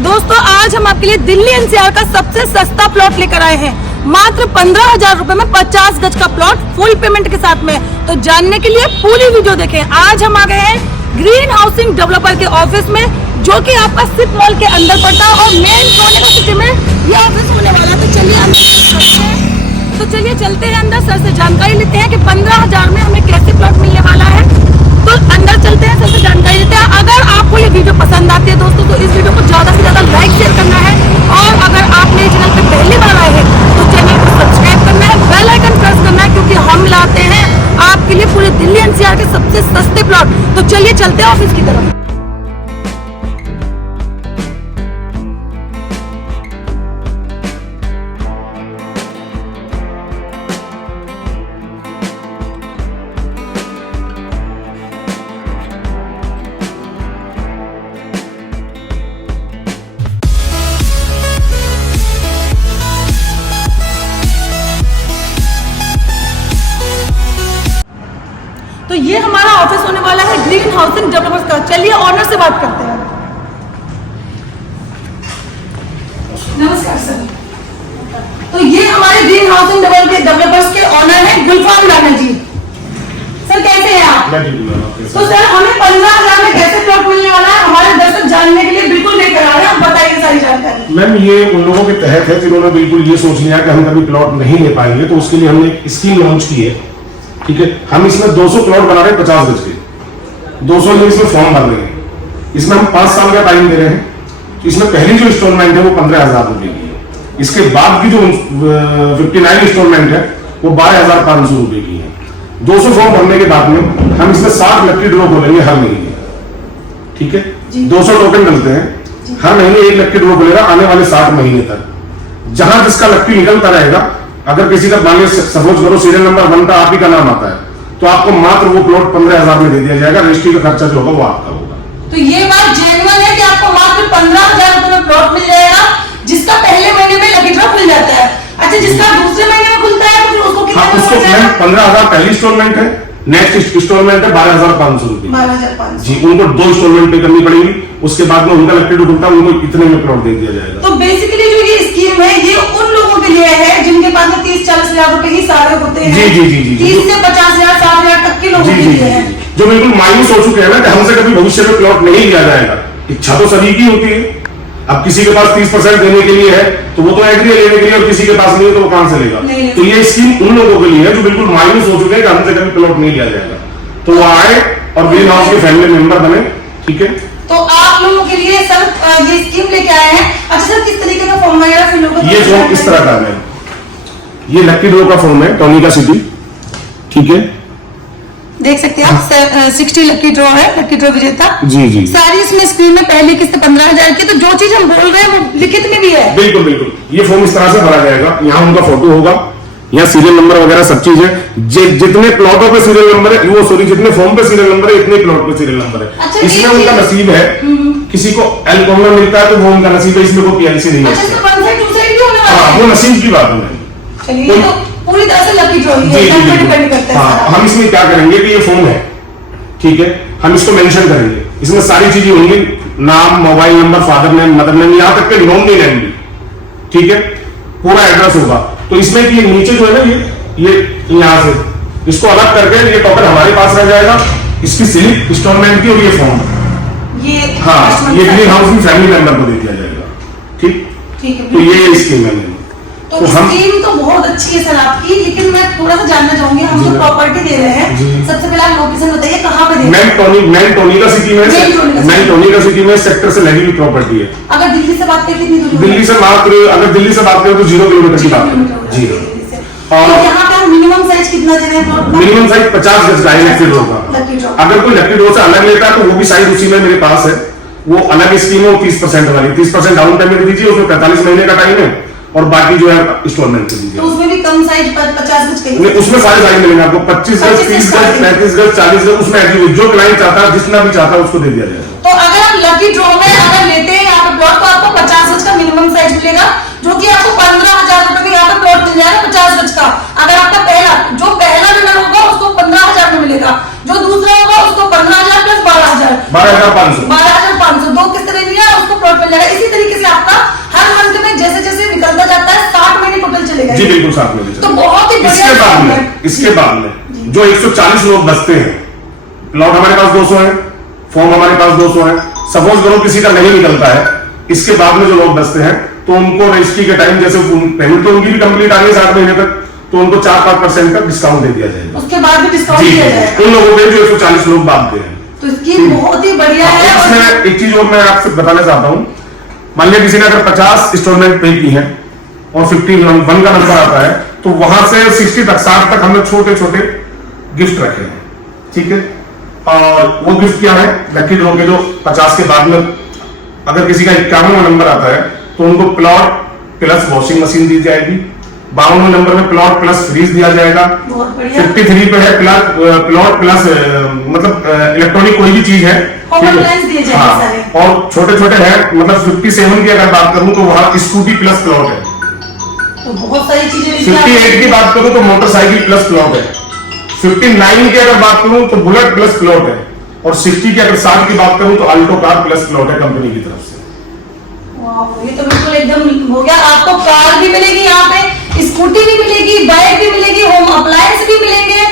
दोस्तों आज हम आपके लिए दिल्ली एनसीआर का सबसे सस्ता प्लॉट लेकर आए हैं। मात्र 15,000 रुपए में 50 गज का प्लॉट फुल पेमेंट के साथ में। तो जानने के लिए पूरी वीडियो देखें। आज हम आ गए हैं ग्रीन हाउसिंग डेवलपर के ऑफिस में, जो कि आपका सिप मॉल के अंदर पड़ता है और मेन सोने सिटी में ये ऑफिस होने वाला है। तो चलिए चलते हैं अंदर, सर से जानकारी लेते हैं कि 15,000 में हमें कैसे प्लॉट मिलने वाला है। तो अंदर चलते हैं, सर से जानकारी लेते हैं। अगर आपको ये वीडियो पसंद आती है दोस्तों तो इस वीडियो को ज्यादा से ज्यादा लाइक शेयर करना है, और अगर आप मेरे चैनल पे पहली बार आए हैं तो चैनल को सब्सक्राइब करना है, बेल आइकन प्रेस करना है, क्योंकि हम लाते हैं आपके लिए पूरे दिल्ली एनसीआर के सबसे सस्ते प्लॉट। तो चलिए चलते हैं ऑफिस की तरफ। तो ये हमारा ऑफिस होने वाला है ग्रीन हाउसिंग डेवलपर्स का। चलिए ऑनर से बात करते हैं। नमस्कार सर। तो ये हमारे ग्रीन हाउसिंग डेवलपर्स के ऑनर है गुलफाम राणा जी। सर कैसे हैं आप? तो सर हमें 15,000 में कैसे प्लॉट मिलने वाला है, हमारे दर्शक जानने के लिए बिल्कुल लेकर आ रहे हैं। आप बताइए सारी जानकारी। मैम ये उन लोगों के तहत है जिन्होंने बिल्कुल ये सोच लिया कि हम कभी प्लॉट नहीं ले पाएंगे, तो उसके लिए हमने एक स्कीम लॉन्च की है। ठीक है, हम इसमें 200 प्लॉट बना रहे हैं 50 गज के। 200 में इसमें फॉर्म भर रहे हैं। इसमें हम 5 साल का टाइम दे रहे हैं। इसमें पहली जो इंस्टॉलमेंट है वो 15,000 रुपए की है। इसके बाद की जो 59 इंस्टॉलमेंट है वो 12,500 रुपए की है। 200 फॉर्म भरने के बाद में हम इसमें 60 लकी ड्रॉ खोलेंगे हर महीने। ठीक है, 200 टोकन मिलते हैं हर महीने, एक लकी ड्रॉ खोलेगा आने वाले 60 महीने तक। जहां जिसका लकी निकलता रहेगा, अगर किसी का मान लीजिए सपोज करो सीरियल नंबर 1 का आप ही का नाम आता है, तो आपको मात्र वो प्लॉट 15,000 में दे दिया जाएगा। रजिस्ट्री का खर्चा जो होगा वो आपका होगा। तो ये बात जेन्युइन है कि आपको मात्र 15,000 रुपए में प्लॉट मिल जाएगा, जिसका पहले महीने में लकी ड्रॉ खुल जाता है। अच्छा, जिसका दूसरे महीने में खुलता है तो फिर उसको कितना? हाँ, उसको 15,000 पहली इंस्टॉलमेंट है, नेक्स्ट इंस्टॉलमेंट है 12,500 रुपए। 12,500 जी, उनको 2 इंस्टॉलमेंट पे करनी पड़ेगी। उसके बाद में उनका लकी ड्रॉ खुलता है, उनको इतने में प्लॉट दे दिया जाएगा। तो बेसिकली जो ये स्कीम है ये उन लोगों के लिए है जिनके पास में 30-40 हजार रुपए ही सारे होते हैं। जी जी जी जी 30 से 50,000 60,000 तक के लोगों के लिए है, जो बिल्कुल मायूस हो चुके हैं ना कि हमसे कभी भविष्य में प्लॉट नहीं लिया जाएगा। इच्छा तो सभी की होती है। अब किसी के पास 30% देने के लिए है तो वो तो एग्री लेने के लिए, और किसी के पास नहीं है तो वो कहां से लेगा? तो ये स्कीम उन लोगों के लिए है जो बिल्कुल मायूस हो चुके हैं कि हमसे कभी प्लॉट नहीं लिया जाएगा, तो वो आए और ग्रीन हाउस के फैमिली मेंबर बने। ठीक है, तो आप लोगों के लिए सर ये स्कीम लेके आए हैं। अच्छा सर, किस तरीके का फॉर्म वगैरह फिल होगा? ये फॉर्म इस तरह का है, ये लकी ड्रॉ का फॉर्म है टोनिका सिटी। ठीक है, देख सकते हैं आप 60 लकी ड्रॉ है, लकी ड्रॉ विजेता। जी जी, सारी इसमें स्क्रीन में पहली किस्त 15,000 की। तो जो चीज हम बोल रहे हैं वो लिखित में भी है। बिल्कुल बिल्कुल, ये फॉर्म इस तरह से भरा जाएगा। यहाँ उनका फोटो होगा, यहाँ सीरियल नंबर वगैरह सब चीज है। जितने प्लॉटों पे सीरियल नंबर है, वो सॉरी जितने फॉर्म पे सीरियल नंबर है, इतने प्लॉट पे सीरियल नंबर है। अच्छा, इसमें उनका नसीब है, किसी को एल कॉमन मिलता है तो वो उनका नसीब है, इसमें कोई पीएलसी नहीं है। अच्छा, तो 1 साइड 2 साइड भी होने वाला है? हाँ, वो नसीब की बात है। चलिए, ये तो पूरी तरह से लकी ड्रॉ है, डिपेंड करता है। हाँ, हम इसमें क्या करेंगे कि ये फॉर्म है, ठीक है, हम इसको मेंशन करेंगे। इसमें सारी चीजें होंगी, नाम, mobile number, father name, mother name, यहाँ तक के नॉमिनी नेम भी। ठीक है, पूरा एड्रेस होगा। तो इसमें कि नीचे जो है ना, ये यहाँ से इसको अलग करके ये टोकन हमारे पास रह जाएगा, इसकी स्लिप इंस्टॉलमेंट की और ये फॉर्म, ये हाँ, ये ग्रीन हाउस की फैमिली मेंबर को दे दिया जाएगा। ठीक, तो ये स्कीम है। तो स्कीम तो बहुत अच्छी है सर आपकी, लेकिन मैं थोड़ा सा जानना चाहूंगी, हम जो प्रॉपर्टी दे रहे हैं, सबसे पहले आप लोकेशन बताइए कहाँ पे दे रहे हैं? मैं टोनिका सिटी में सेक्टर से लगी हुई प्रॉपर्टी है। अगर दिल्ली से बात करें कितनी दूरी? दिल्ली से मात्र, अगर दिल्ली से बात करें तो 0 किलोमीटर की बात है। जी, और यहाँ पे मिनिमम साइज कितना दे रहे हैं? मिनिमम साइज 50 गज का लकी ड्रॉ का। अगर कोई लकी ड्रॉ से अलग लेता है तो वो भी साइज उसी में मेरे पास है। वो अलग स्कीम है, 30% वाली। 30% डाउन पेमेंट दीजिए, उसमें 45 महीने का टाइम है, और बाकी जो है इंस्टॉलमेंट दीजिए। तो उसमें भी कम साइज 50 गज का? उसमें सारे साइज मिलेंगे आपको, 25 गज, 30 गज, 35 गज, 40 गज, उसमें जो क्लाइंट चाहता है, जितना भी चाहता है उसको दे दिया जाएगा। तो अगर आप लकी ड्रॉ में अगर लेते हैं यहाँ पे प्लॉट, तो आपको 50 गज का मिनिमम साइज मिलेगा, जो कि आपको 15,000 रुपए में यहाँ पे प्लॉट मिल जाएगा 50 गज का। अगर आपका पहला विनर होगा उसको 15,000 में मिलेगा, जो दूसरा होगा उसको 15,000 प्लस 12,000 12,500 दो किस्त देनी है, उसको प्लॉट मिल जाएगा। इसी तरीके बिल्कुल साथ में ले तो चलेंगे। बहुत ही बढ़िया इसके बाद काम है। में इसके बाद में जो 140 लोग बसते हैं, प्लॉट हमारे पास 200 है, फॉर्म हमारे पास 200 है, सपोज करो किसी का नहीं निकलता है, इसके बाद में जो लोग बसते हैं तो उनको रजिस्ट्री के टाइम जैसे पेमेंट तो उनकी भी कंप्लीट आ रही है 7 महीने तक, तो उनको 4-5% का डिस्काउंट दे दिया जाएगा। उसके बाद भी डिस्काउंट जी दिया जाएगा। उन लोगों पे जो 140 लोग बांटते हैं। तो स्कीम बहुत ही बढ़िया है। और इसमें एक चीज और मैं आपसे बताना चाहता हूं, मान लिया किसी ने अगर 50 इंस्टॉलमेंट पे की है और 51 का नंबर आता है, तो वहां से 60 तक 60 तक हमने छोटे छोटे गिफ्ट रखे हैं, ठीक है। और वो गिफ्ट क्या है, लकी ड्रॉ के जो 50 के बाद में अगर किसी का 51वां नंबर आता है तो उनको प्लॉट प्लस वॉशिंग मशीन दी जाएगी, 52वें नंबर में प्लॉट प्लस फ्रीज दिया जाएगा, बहुत बढ़िया। 53 पे है प्लॉट प्लस मतलब इलेक्ट्रॉनिक कोई भी चीज है, Home ठीक है? appliance दिए जाएंगे हाँ, सारे। और छोटे छोटे हैं, मतलब 57 की अगर बात करूं तो वहां स्कूटी प्लस प्लॉट है, तो बहुत सारी चीजें लिखी 58 की बात करूं तो मोटरसाइकिल प्लस प्लॉट है, 59 की अगर बात करूं तो बुलेट प्लस प्लॉट है, और 60 की अगर 60 की बात करूं तो अल्टो कार प्लस प्लॉट है कंपनी की तरफ से। वाह, ये तो बिल्कुल एकदम हो गया। आपको कार भी मिलेगी यहाँ पे, स्कूटी भी मिलेगी, बाइक भी मिलेगी, होम अप्लायंस भी मिलेंगे,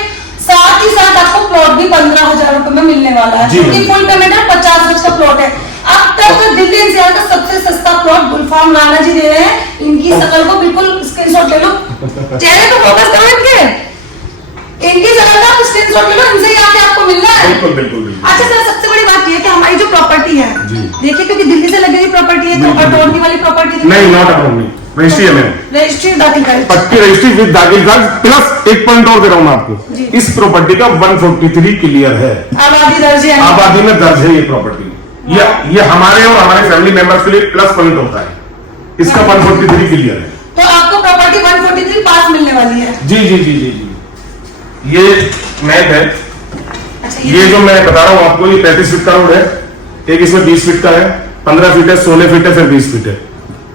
साथ ही साथ आपको प्लॉट भी 15,000 रुपए में मिलने वाला है, जी। क्योंकि फुल पेमेंट है, 50 गज का प्लॉट है। अब तक दिल्ली एनसीआर का सबसे सस्ता प्लॉट गुलफाम राणा जी दे रहे हैं। इनकी शकल को बिल्कुल स्क्रीनशॉट ले लो, चेहरे पे फोकस करो इनकी शकल का स्क्रीनशॉट ले लो, इनसे ही आके आपको मिलना है। बिल्कुल बिल्कुल बिल्कुल। अच्छा सर, सबसे बड़ी बात ये है कि हमारी जो प्रॉपर्टी है, जी। देखिए क्योंकि दिल्ली से लगी हुई प्रॉपर्टी है, तो बिल्कुल। अटॉर्नी वाली प्रॉपर्टी नहीं, नॉट अबाउट रजिस्ट्री है मैम, रजिस्ट्री दाखिल करें। पक्की रजिस्ट्री विद दाखिल कार्ड प्लस एक पॉइंट और दे रहा हूं मैं जी। आपको, इस प्रॉपर्टी का 143 क्लियर है, आबादी दर्ज है। आबादी में दर्ज है ये प्रॉपर्टी। ये हमारे और हमारे फैमिली मेंबर्स के लिए प्लस पॉइंट होता है, इसका 143 क्लियर है। तो आपको प्रॉपर्टी 143 पास मिलने वाली है। जी जी जी जी जी, ये मैप है, अच्छा, ये जो मैं बता रहा हूँ आपको, ये 35 फीट का रोड है, एक इसमें 20 फीट का है, 15 फीट है, 16 फीट है, फिर 20 फीट है,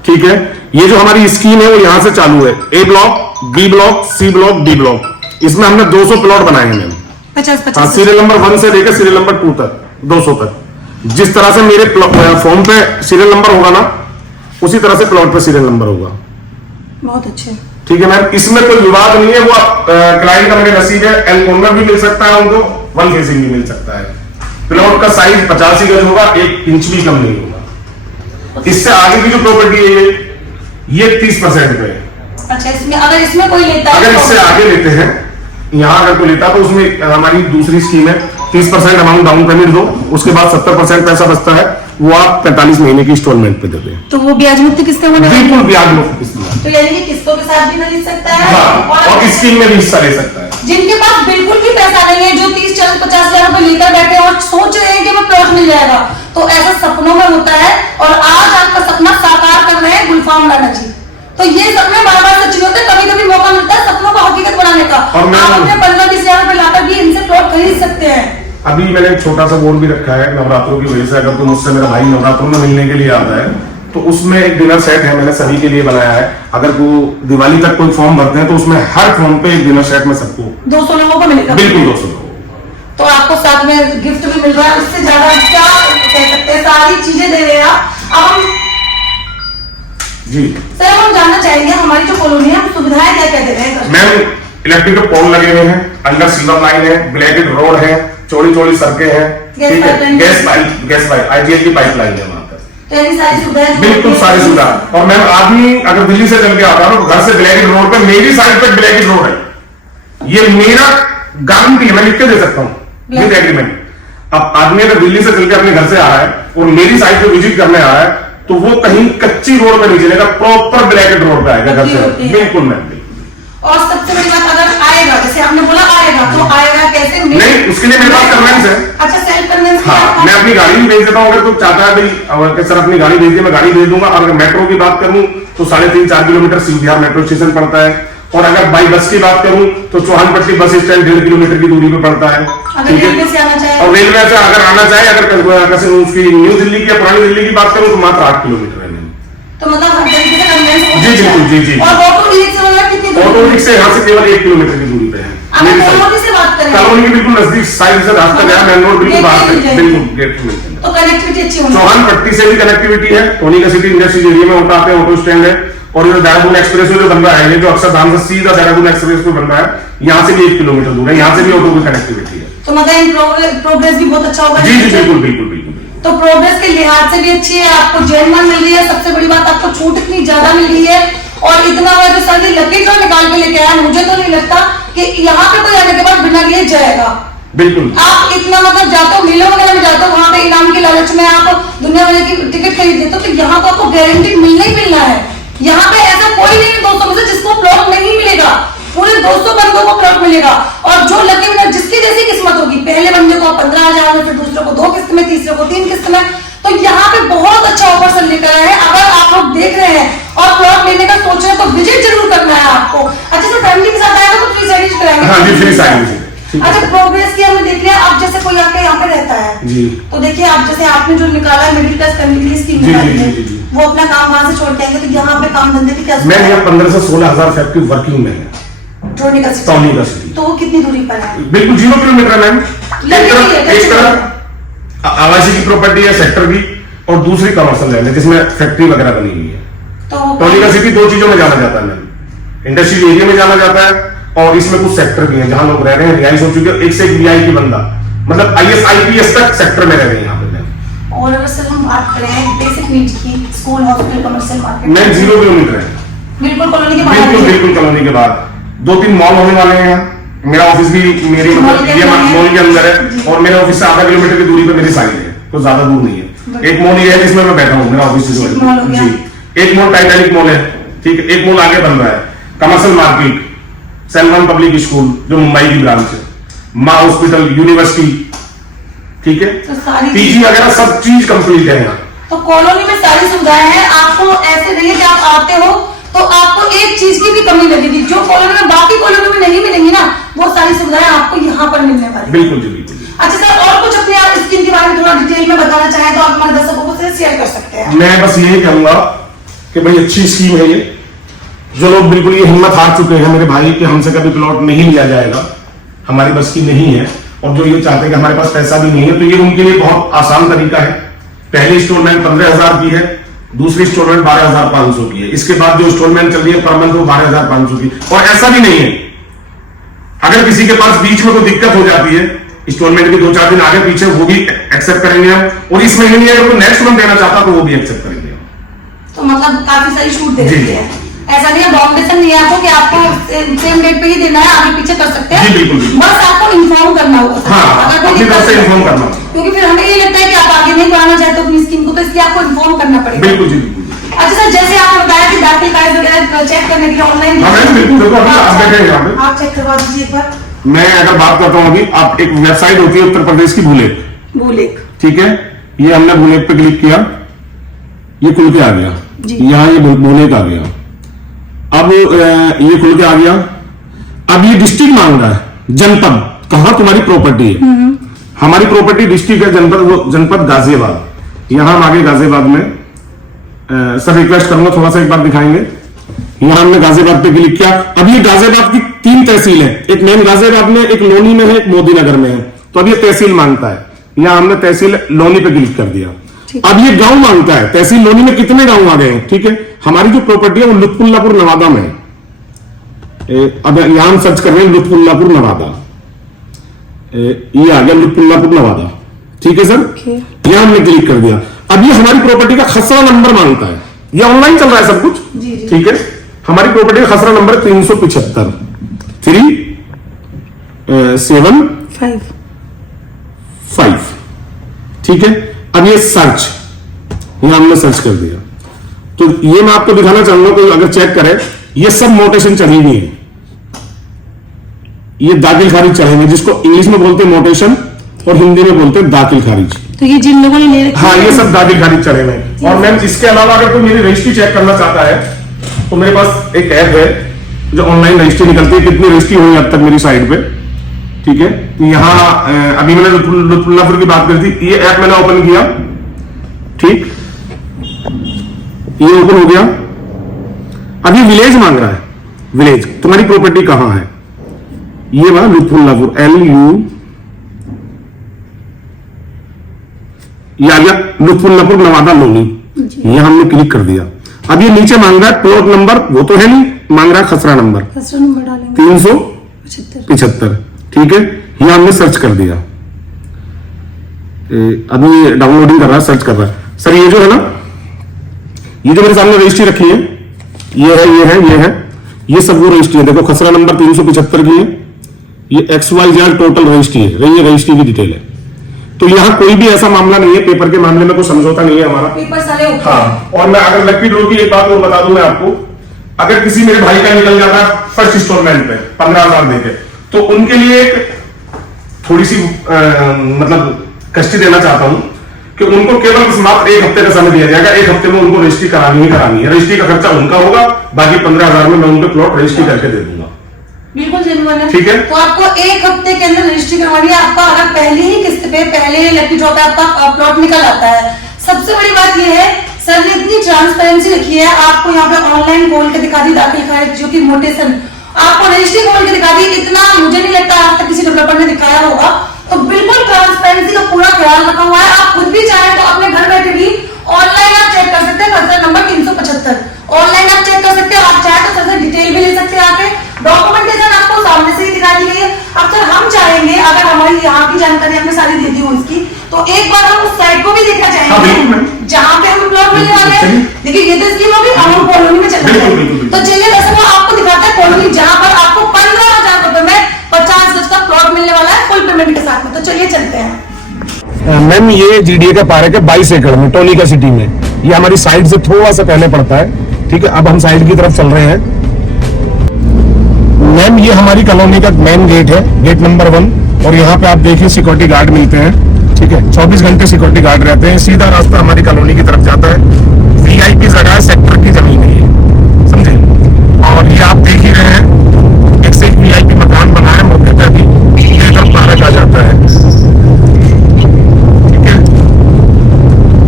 ठीक है। ये जो हमारी स्कीम है वो यहाँ से चालू है, A block, B block, C block, D block, इसमें हमने 200 प्लॉट बनाए हैं मैम। 50-50 सीरियल नंबर 1 से लेकर सीरियल नंबर 2 तक, 200 तक। जिस तरह से मेरे फॉर्म पे सीरियल नंबर होगा ना, उसी तरह से प्लॉट पे सीरियल नंबर होगा। बहुत अच्छे। ठीक है मैम, इसमें कोई विवाद नहीं है, वो क्लाइंट का मेरे नसीब है, एल कॉर्नर भी मिल सकता है उनको, वन फेसिंग भी मिल सकता है। प्लॉट का साइज 85 गज होगा, 1 इंच भी कम नहीं होगा। इससे आगे की जो प्रॉपर्टी है ये 30% पे है। अच्छा, इसमें अगर इसमें कोई लेता है, अगर इससे आगे लेते हैं, यहाँ अगर कोई लेता है तो उसमें हमारी दूसरी स्कीम है, 30% अमाउंट डाउन पेमेंट दो, उसके बाद 70% पैसा बचता है, वो आप 45 महीने की इंस्टॉलमेंट पे देते हैं। तो वो ब्याज मुक्त किस्तें होने वाली बिल्कुल हैं। ब्याज मुक्त किस्त, तो यानी कि किस्तों के साथ भी खरीद सकता है, हाँ, और स्कीम में भी हिस्सा ले सकता है। जिनके पास बिल्कुल भी पैसा नहीं है, जो 30-40-50 हजार रुपए लेकर बैठे हैं और सोच रहे हैं कि हमें प्लॉट मिल जाएगा, तो ऐसा सपनों में होता है। और आज आपका सपना साकार कर रहे हैं गुलफाम राणा जी। तो ये सपने बार बार सच्ची होते हैं, कभी कभी मौका मिलता है सपनों को हकीकत बनाने का। और मैं- आप अपने 15-20 हजार रुपए लाकर भी इनसे प्लॉट खरीद सकते हैं। अभी मैंने एक छोटा सा बोर्ड भी रखा है, नवरात्रों की वजह से अगर तो मुझसे मेरा भाई नवरात्रों में मिलने के लिए आता है, तो उसमें एक डिनर सेट है, मैंने सभी के लिए बनाया है। अगर वो दिवाली तक कोई फॉर्म भरते हैं तो उसमें हर फॉर्म पे एक डिनर सेट में सबको 200 लोगों को मिलेगा। बिल्कुल 200 लोगों तो आपको साथ में गिफ्ट भी मिल रहा है, उससे ज्यादा क्या कह सकते हैं, सारी चीजें दे रहे हैं आप। अब हम जी सर, हम जानना चाहेंगे हमारी जो कॉलोनी है, हम सुविधाएं क्या क्या दे रहे हैं? मैम, इलेक्ट्रिक पोल लगे हुए हैं, अंडर सिल्वर लाइन है, ब्लैकेड रोड है, चौड़ी चौड़ी सड़कें हैं, गैस ठीक है, पाइपलाइन। गैस पाइप IGL की पाइपलाइन है वहां पर, तो यानी सारी सुविधाएं बिल्कुल सारी सुविधा। और मैम, आदमी अगर दिल्ली से चल के आता है तो घर से ब्लैकेड रोड पे, मेरी साइड पे ब्लैकेड रोड है, ये मेरा गारंटी है, मैं लिख के दे सकता हूँ विद एग्रीमेंट। अब आदमी अगर दिल्ली से चल के अपने घर से आ रहा है और मेरी साइड पे विजिट करने आ रहा है, तो वो कहीं कच्ची रोड पे नहीं चलेगा, प्रॉपर ब्लैकेड रोड पे आएगा घर से। बिल्कुल मैम। और सबसे बड़ी बात, अगर आएगा, जैसे आपने बोला आएगा, तो आएगा कैसे? नहीं, उसके लिए मेरे पास कन्वेंस है। अच्छा, सेल्फ कन्वेंस। हाँ, मैं अपनी गाड़ी भी भेज देता हूँ, अगर कोई चाहता है भाई सर अपनी गाड़ी भेज दिए, मैं गाड़ी भेज दूंगा। और अगर मेट्रो की बात करूं तो 3.5-4 किलोमीटर सीधीहार मेट्रो स्टेशन पड़ता है। और अगर बाई बस की बात करूं तो चौहानपट्टी बस स्टैंड 1.5 किलोमीटर की दूरी पे पड़ता है। अगर ठीक है? रेलवे से आना चाहे, और रेलवे से अगर आना चाहे, अगर उसकी न्यू दिल्ली की या पुरानी दिल्ली की बात करूं तो मात्र 8 किलोमीटर है। तो मतलब हर तरीके से कन्वेंस। जी बिल्कुल, जी जी। और ऑटो रिक्शा वगैरह कितनी दूर? ऑटो रिक्शा यहाँ से केवल 1 किलोमीटर की दूरी पे है। अगर कॉलोनी से बात करें, कॉलोनी के बिल्कुल नजदीक साइड से रास्ता गया, मेन रोड बिल्कुल बाहर से, बिल्कुल गेट में। तो कनेक्टिविटी अच्छी होनी चाहिए। चौहानपट्टी से भी कनेक्टिविटी है, टोनी का सिटी इंडस्ट्रियल एरिया में उठाते हैं, ऑटो स्टैंड है। और ये देहरादून एक्सप्रेस जो बन रहा है, ये जो अक्षरधाम से सीधा देहरादून एक्सप्रेस पे बन रहा है, यहाँ से भी 1 किलोमीटर दूर है, यहाँ से भी ऑटो की कनेक्टिविटी है। तो मतलब प्रोग्रेस भी बहुत अच्छा होगा। जी जी बिल्कुल बिल्कुल बिल्कुल। तो प्रोग्रेस के लिहाज से भी अच्छी है, आपको जेनवन मिल रही है, सबसे बड़ी बात आपको छूट इतनी ज्यादा मिल रही है, और इतना हुआ जो सर लकी ड्रॉ निकाल के लेके आया, मुझे तो नहीं लगता कि यहाँ पे कोई आने के बाद बिना लिए जाएगा। बिल्कुल। आप इतना मतलब जाते हो मेलों वगैरह में जाते हो, वहां पे इनाम के लालच में आप दुनिया भर की टिकट खरीद देते हो, तो यहाँ तो आपको गारंटी मिलना ही मिलना है। यहाँ पे ऐसा कोई नहीं है 200 में से जिसको प्लॉट नहीं मिलेगा, पूरे 200 बंदों को प्लॉट मिलेगा। और जो लकी विनर जिसकी जैसी किस्मत होगी, पहले बंदे को 15,000 में, फिर दूसरे को 2 किस्त में, तीसरे को 3 किस्त में, तो यहाँ पे बहुत अच्छा ऑफर सर लेकर आए हैं। अगर आप लोग देख रहे हैं और प्लॉट लेने का सोच रहे हैं तो विजिट जरूर करना है आपको। अच्छा सर, फैमिली के साथ आएगा तो फ्री साइड कराएंगे। हाँ जी, फ्री साइड। अच्छा, प्रोग्रेस की हमने देख लिया। अब जैसे कोई आपके यहाँ पे रहता है जी, तो देखिए आप जैसे आपने जो निकाला है मिडिल क्लास फैमिली स्कीम निकाली है, वो अपना काम वहां से छोड़ के आएंगे, तो यहाँ पे काम धंधे की क्या मैं यहाँ 15 से 16,000 फैक्ट्री वर्किंग में है टोनी का सिटी। तो वो कितनी दूरी पर है? बिल्कुल 0 किलोमीटर है मैम। एक तरफ आवासीय की प्रॉपर्टी है सेक्टर की, और दूसरी कमर्शियल लैंड है जिसमें फैक्ट्री वगैरह बनी हुई है। तो टोनी का सिटी 2 चीजों में जाना जाता है मैम, इंडस्ट्रियल एरिया में जाना जाता है, और इसमें कुछ सेक्टर भी हैं जहां लोग रह रहे हैं, रिहाइश हो चुके हैं, एक से एक वीआईपी बंदा, मतलब IS IPS तक सेक्टर में रह रहे हैं यहाँ पे। और अगर सर हम बात करें बेसिक नीड्स की, स्कूल, हॉस्पिटल, कमर्शियल मार्केट, मैं 0 किलोमीटर है, बिल्कुल कॉलोनी के बिल्कुल बाहर। बिल्कुल कॉलोनी के बाद 2-3 मॉल होने वाले हैं यहाँ। मेरा ऑफिस भी मेरी मतलब ये मॉल के अंदर है, और मेरे ऑफिस से आधा किलोमीटर की दूरी पे मेरी साइड है, तो ज्यादा दूर नहीं है। एक मॉल ये है जिसमें मैं बैठा हूँ, मेरा ऑफिस जी। एक मॉल टाइटैनिक मॉल है, ठीक है, एक मॉल आगे बन रहा है, commercial market, Selvan public school जो मुंबई की ब्रांच है, माँ हॉस्पिटल, यूनिवर्सिटी, ठीक है, तो सारी पीजी वगैरह सब चीज कंप्लीट है यहाँ। तो कॉलोनी में सारी सुविधाएं हैं, आपको ऐसे नहीं है कि आप आते हो तो आपको एक चीज की भी कमी लगेगी, जो कॉलोनी में बाकी कॉलोनी में नहीं मिलेंगी ना, वो सारी सुविधाएं आपको यहाँ पर मिलने वाली। बिल्कुल जी बिल्कुल। अच्छा सर, और कुछ अपनी आप स्कीम के बारे में थोड़ा डिटेल में बताना चाहें तो आप हमारे दर्शकों को शेयर कर सकते हैं। मैं बस यही कहूंगा कि भाई अच्छी स्कीम है ये, जो लोग बिल्कुल ये हिम्मत हार चुके हैं मेरे भाई कि हमसे कभी प्लॉट नहीं लिया जाएगा, हमारी बस की नहीं है, और जो ये चाहते हैं कि हमारे पास पैसा भी नहीं है, तो ये उनके लिए बहुत आसान तरीका है। पहली इंस्टॉलमेंट 15,000 की है, दूसरी इंस्टॉलमेंट 12,500 की है, इसके बाद जो इंस्टॉलमेंट चल रही है पर मंथ वो 12,500 की। और ऐसा भी नहीं है, अगर किसी के पास बीच में कोई दिक्कत हो जाती है, इंस्टॉलमेंट के 2-4 दिन आगे पीछे, वो भी एक्सेप्ट करेंगे हम, और इस महीने अगर कोई नेक्स्ट मंथ देना चाहता तो वो भी एक्सेप्ट करेंगे। तो मतलब काफी सारी छूट दे रही है, ऐसा नहीं है, बाउंडेशन नहीं है आपको कि आपको सेम डेट पे ही देना है, आगे पीछे कर सकते हैं। जी बिल्कुल, बस आपको इन्फॉर्म करना होगा। हाँ, अपनी तरफ से इन्फॉर्म करना, क्योंकि फिर हमें ये लगता है कि आप आगे नहीं बढ़ाना चाहते अपनी स्कीम को, तो इसलिए आपको इन्फॉर्म करना पड़ेगा। बिल्कुल जी बिल्कुल। अच्छा सर, जैसे आपने बताया कि दाखिल कागज वगैरह चेक करने के लिए ऑनलाइन, बिल्कुल देखो, अभी आप बैठे हैं यहाँ पे, आप चेक करवा दीजिए एक बार। मैं अगर बात करता हूँ अभी, आप एक वेबसाइट होती है उत्तर प्रदेश की भूलेख, ठीक है, ये हमने भूलेख पे क्लिक किया, ये खुल के आ गया, यहाँ ये भूलेख आ गया, अब ये खुल के आ गया। अब ये डिस्ट्रिक्ट मांग रहा है, जनपद कहाँ तुम्हारी प्रॉपर्टी है, हमारी प्रॉपर्टी डिस्ट्रिक्ट है जनपद गाजियाबाद, यहां हम आगे गाजियाबाद में सर रिक्वेस्ट करूंगा थोड़ा सा एक बार दिखाएंगे। यहां हमने गाजियाबाद पे क्लिक किया। अब ये गाजियाबाद की 3 तहसील है, एक मेन गाजियाबाद में, एक लोनी में है, एक मोदीनगर में है, तो अब ये तहसील मांगता है, यहां हमने तहसील लोनी पे क्लिक कर दिया। अब ये गांव मांगता है, तहसील लोनी में कितने गांव आ गए हैं, ठीक है, हमारी जो प्रॉपर्टी है वो लुत्फुल्लापुर नवादा में है। अब यहां हम सर्च कर रहे हैं लुत्फुल्लापुर नवादा, ये आ गया लुत्फुल्लापुर नवादा, ठीक है सर, यहां हमने क्लिक कर दिया। अब ये हमारी प्रॉपर्टी का खसरा नंबर मांगता है, ये ऑनलाइन चल रहा है सब कुछ, ठीक है, हमारी प्रॉपर्टी का खसरा नंबर 375 375, ठीक है। अब ये सर्च, यहां हमने सर्च कर दिया, तो ये मैं आपको दिखाना चाहूंगा, तो अगर चेक करें, ये सब मोटेशन चली हुई है, ये दाखिल खारिज चलेंगे, जिसको इंग्लिश में बोलते हैं मोटेशन और हिंदी में बोलते हैं दाखिल खारिज। तो ये जिन लोगों ने ले रखा, हाँ, ये सब दाखिल खारिज चले हुए। और मैम इसके अलावा अगर कोई मेरी रजिस्ट्री चेक करना चाहता है तो मेरे पास एक ऐप है जो ऑनलाइन रजिस्ट्री निकलती है, कितनी रजिस्ट्री हुई अब तक मेरी साइड पे, ठीक है। यहाँ अभी मैंने लुत्फुल्लापुर की बात करी थी, ये ऐप मैंने ओपन किया, ठीक, ये ओपन हो गया। अभी विलेज मांग रहा है, विलेज तुम्हारी प्रॉपर्टी कहां है, ये वाला लुत्फुल्लापुर LU, ये आ गया लुत्फुल्लापुर नवादा लोनी, ये हमने क्लिक कर दिया। अब ये नीचे मांग रहा है प्लॉट नंबर, वो तो है नहीं, मांग रहा है खसरा नंबर खसरा नंबर डालेंगे 375। ठीक है, ये हमने सर्च कर दिया। अभी ये डाउनलोडिंग कर रहा है, सर्च कर रहा है। सर ये जो है ना, ये जो मेरे सामने रजिस्ट्री रखी है, ये सब वो रजिस्ट्री है। देखो खसरा नंबर 375 की है, ये XYZ टोटल रजिस्ट्री है, ये रजिस्ट्री की डिटेल है। तो यहाँ कोई भी ऐसा मामला नहीं है, पेपर के मामले में कोई समझौता नहीं है हमारा। पेपर सारे ओके। हाँ, और मैं अगर लकी ड्रॉ की एक बात और बता दूं मैं आपको, अगर किसी मेरे भाई का निकल जाता है फर्स्ट इंस्टॉलमेंट पे 15,000 देके, तो उनके लिए एक थोड़ी सी मतलब कष्ट देना चाहता हूं कि उनको केवल मात्र 1 हफ्ते का समय दिया जाएगा। 1 हफ्ते में उनको रजिस्ट्री करानी है। रजिस्ट्री का खर्चा उनका होगा, बाकी 15,000 में मैं उनको प्लॉट रजिस्ट्री करके दे दूंगा। बिल्कुल जेन्युइन है। ठीक है, तो आपको 1 हफ्ते के अंदर रजिस्ट्री करवानी है। आपका अगर पहली ही किस्त पे पहले लकी ड्रॉ पे आपका प्लॉट निकल आता है। सबसे बड़ी बात ये है, सर ने इतनी ट्रांसपेरेंसी रखी है, आपको यहाँ पे ऑनलाइन खोल के दिखा दी दाखिल खारिज जो कि मोटेशन, आपको रजिस्ट्री खोल के दिखा दी। इतना मुझे नहीं लगता आज तक किसी डेवलपर ने दिखाया होगा। तो बिल्कुल ट्रांसपेरेंसी का पूरा ख्याल रखा हुआ है। आप खुद भी चाहें तो अपने घर बैठे भी ऑनलाइन आप चेक कर सकते हैं। खसरा नंबर 375 ऑनलाइन आप चेक कर सकते हैं। आप चाहे तो सर से डिटेल भी ले सकते हैं। आके डॉक्यूमेंटेशन आपको सामने से ही दिखा दी गई है। अब सर हम चाहेंगे, अगर हमारी यहाँ की जानकारी हमने सारी दे दी हो इसकी, तो एक बार हम उस साइट को भी देखना चाहेंगे जहाँ पे हम प्लॉट मिलने वाले हैं। देखिए ये तो स्कीम होगी, हम कॉलोनी में चल रहे हैं। तो चलिए दर्शकों आपको दिखाते हैं कॉलोनी जहाँ पर आपको 15,000 रुपए में 50 गज का प्लॉट मिलने वाला है फुल पेमेंट के साथ में। तो चलिए चलते हैं। मैम ये GDA का पार्क है 22 एकड़ में, टोनिका सिटी में। ये हमारी साइड से थोड़ा सा पहले पड़ता है। ठीक है, अब हम साइड की तरफ चल रहे हैं। मैम ये हमारी कॉलोनी का मेन गेट है, गेट नंबर 1। और यहाँ पे आप देखिए सिक्योरिटी गार्ड मिलते हैं। ठीक है, 24 घंटे सिक्योरिटी गार्ड रहते हैं। सीधा रास्ता हमारी कॉलोनी की तरफ जाता है। VIP जगह है, सेक्टर की जमीन है ये, समझे। और ये आप देख ही रहे हैं, एक से एक VIP मकान बना है मौके पर भी, ये सब पार्क आ जाता है। ठीक है,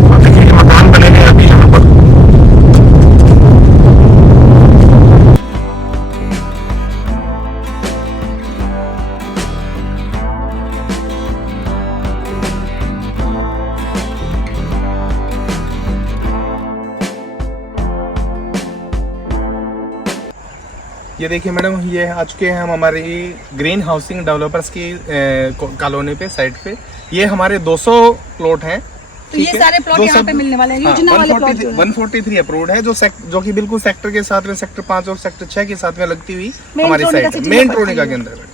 और देखिए ये मकान बने हैं अभी यहाँ पर। ये देखिए मैडम, ये आ चुके हैं हम हमारी ग्रीन हाउसिंग डेवलपर्स की कॉलोनी पे साइड पे। ये हमारे 200 प्लॉट हैं। तो ये सारे प्लॉट यहाँ पे मिलने वाले हैं, योजना वाले प्लॉट जो है। 143 अप्रूव्ड है, जो कि बिल्कुल सेक्टर के साथ में, सेक्टर 5 और सेक्टर 6 के साथ में लगती हुई हमारी साइट है, मेन ट्रोनिका के अंदर।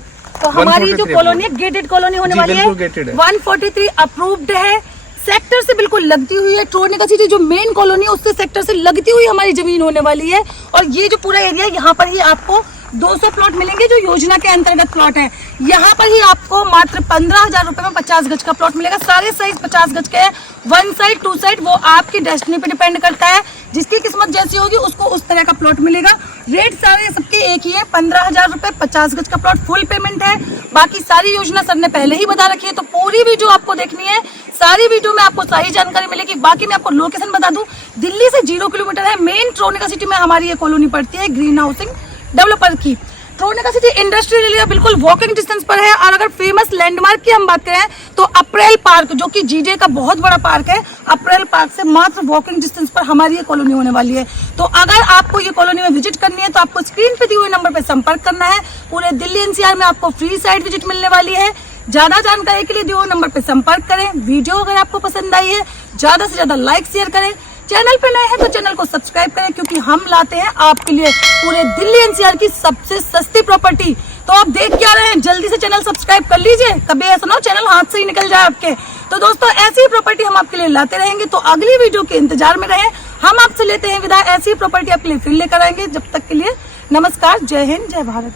तो हमारी जो कॉलोनी है गेटेड कॉलोनी होने वाली है, 143 अप्रूव्ड है, सेक्टर से बिल्कुल लगती हुई है। ट्रोनिका सिटी जो मेन कॉलोनी है उससे सेक्टर से लगती हुई हमारी जमीन होने वाली है। और ये जो पूरा एरिया यहाँ पर ही आपको 200 प्लॉट मिलेंगे जो योजना के अंतर्गत प्लॉट है। यहाँ पर ही आपको मात्र 15,000 रुपए में 50 गज का प्लॉट मिलेगा। सारे साइज 50 गज के हैं, 1 साइड 2 साइड, वो आपकी डेस्टिनी पे डिपेंड करता है। जिसकी किस्मत जैसी होगी उसको उस तरह का प्लॉट मिलेगा। रेट सारे सबके एक ही है, 15,000 रुपए 50 गज का प्लॉट, फुल पेमेंट है। बाकी सारी योजना सर ने पहले ही बता रखी है, तो पूरी वीडियो आपको देखनी है। सारी वीडियो में आपको सारी जानकारी मिलेगी। बाकी मैं आपको लोकेशन बता दूं, दिल्ली से 0 किलोमीटर है, मेन ट्रोनिका सिटी में हमारी ये कॉलोनी पड़ती है ग्रीन हाउसिंग डेवलपर की। ट्रोनिका सिटी इंडस्ट्रियल एरिया बिल्कुल वॉकिंग डिस्टेंस पर है। और अगर फेमस लैंडमार्क की हम बात करें तो अप्रैल पार्क, जो कि GDA का बहुत बड़ा पार्क है, अप्रैल पार्क से मात्र वॉकिंग डिस्टेंस पर हमारी ये कॉलोनी होने वाली है। तो अगर आपको ये कॉलोनी में विजिट करनी है तो आपको स्क्रीन पे दिए हुए नंबर पर संपर्क करना है। पूरे दिल्ली NCR में आपको फ्री साइट विजिट मिलने वाली है। ज्यादा जानकारी के लिए दिए हुए नंबर पर संपर्क करें। वीडियो अगर आपको पसंद आई है ज्यादा से ज्यादा लाइक शेयर करें। चैनल पे नए हैं तो चैनल को सब्सक्राइब करें, क्योंकि हम लाते हैं आपके लिए पूरे दिल्ली NCR की सबसे सस्ती प्रॉपर्टी। तो आप देख क्या रहे हैं, जल्दी से चैनल सब्सक्राइब कर लीजिए, कभी ऐसा ना हो चैनल हाथ से ही निकल जाए आपके। तो दोस्तों ऐसी प्रॉपर्टी हम आपके लिए लाते रहेंगे, तो अगली वीडियो के इंतजार में रहें। हम आपसे लेते हैं विदा, ऐसी प्रॉपर्टी आपके लिए फिर लेकर आएंगे। जब तक के लिए नमस्कार, जय हिंद, जय भारत।